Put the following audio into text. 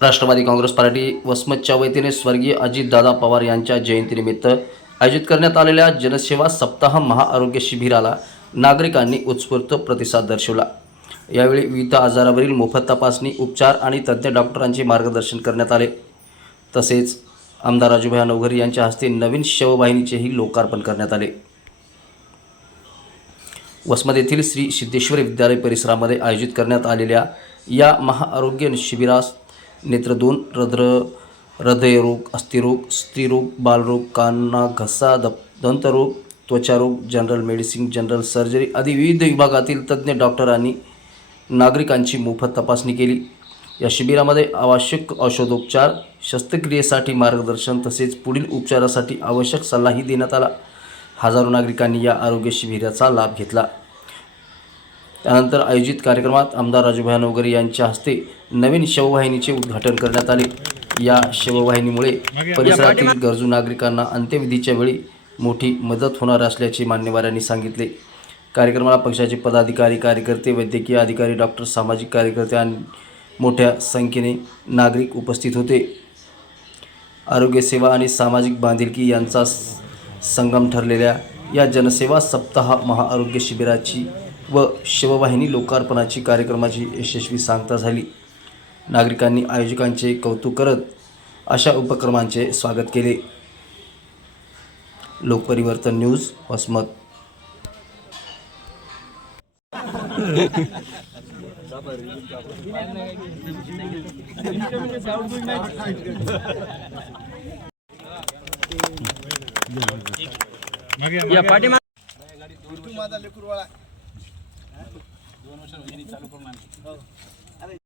Rashtrawadi Congress party वसमतच्या वतीने स्वर्गीय अजितदादा पवार यांच्या जयंतीनिमित्त आयोजित करण्यात आलेल्या जनसेवा सप्ताह महाआरोग्य शिबिराला नागरिकांनी उत्स्फूर्त प्रतिसाद दर्शवला। यावेळी विविध आजारावरील मोफत तपासणी, उपचार आणि तज्ज्ञ डॉक्टरांचे मार्गदर्शन करण्यात आले। तसेच आमदार राजूभाई नवघर यांच्या हस्ते नवीन शववाहिनीचेही लोकार्पण करण्यात आले। वसमत येथील श्री सिद्धेश्वरी विद्यालय परिसरामध्ये आयोजित करण्यात आलेल्या या महाआरोग्य शिबिरास नेत्रदोन, हृदयरोग, अस्थिरोग, स्त्रीरोग, बालरोग, कान, नाक, घसा, दंतरोग, त्वचारोग, जनरल मेडिसिन, जनरल सर्जरी आदी विविध विभागातील तज्ज्ञ डॉक्टरांनी नागरिकांची मोफत तपासणी केली। या शिबिरामध्ये आवश्यक औषधोपचार, शस्त्रक्रियेसाठी मार्गदर्शन तसेच पुढील उपचारासाठी आवश्यक सल्लाही देण्यात आला। हजारो नागरिकांनी या आरोग्य शिबिराचा लाभ घेतला। त्यानंतर आयोजित कार्यक्रमात आमदार राजूभाई नवघर यांच्या हस्ते नवीन शववाहिनीचे उद्घाटन करण्यात आले। या शववाहिनीमुळे परिसरातील गरजू नागरिकांना अंत्यविधीच्या वेळी मोठी मदत होणार असल्याचे मान्यवरांनी सांगितले। कार्यक्रमाला पक्षाचे पदाधिकारी, कार्यकर्ते, वैद्यकीय अधिकारी, डॉक्टर, सामाजिक कार्यकर्ते आणि मोठ्या संख्येने नागरिक उपस्थित होते। आरोग्य सेवा आणि सामाजिक बांधिलकी यांचा संगम ठरलेल्या या जनसेवा सप्ताह महाआरोग्य शिबिराची व शववाहिनी लोकार्पणाची कार्यक्रमाची यशस्वी सांगता झाली। नागरिकांनी आयोजकांचे कौतुक करत अशा उपक्रमांचे स्वागत केले। लोकपरिवर्तन न्यूज, वसमत। या पाठी माझा लेकरवाळा 2 वर्ष चालू करून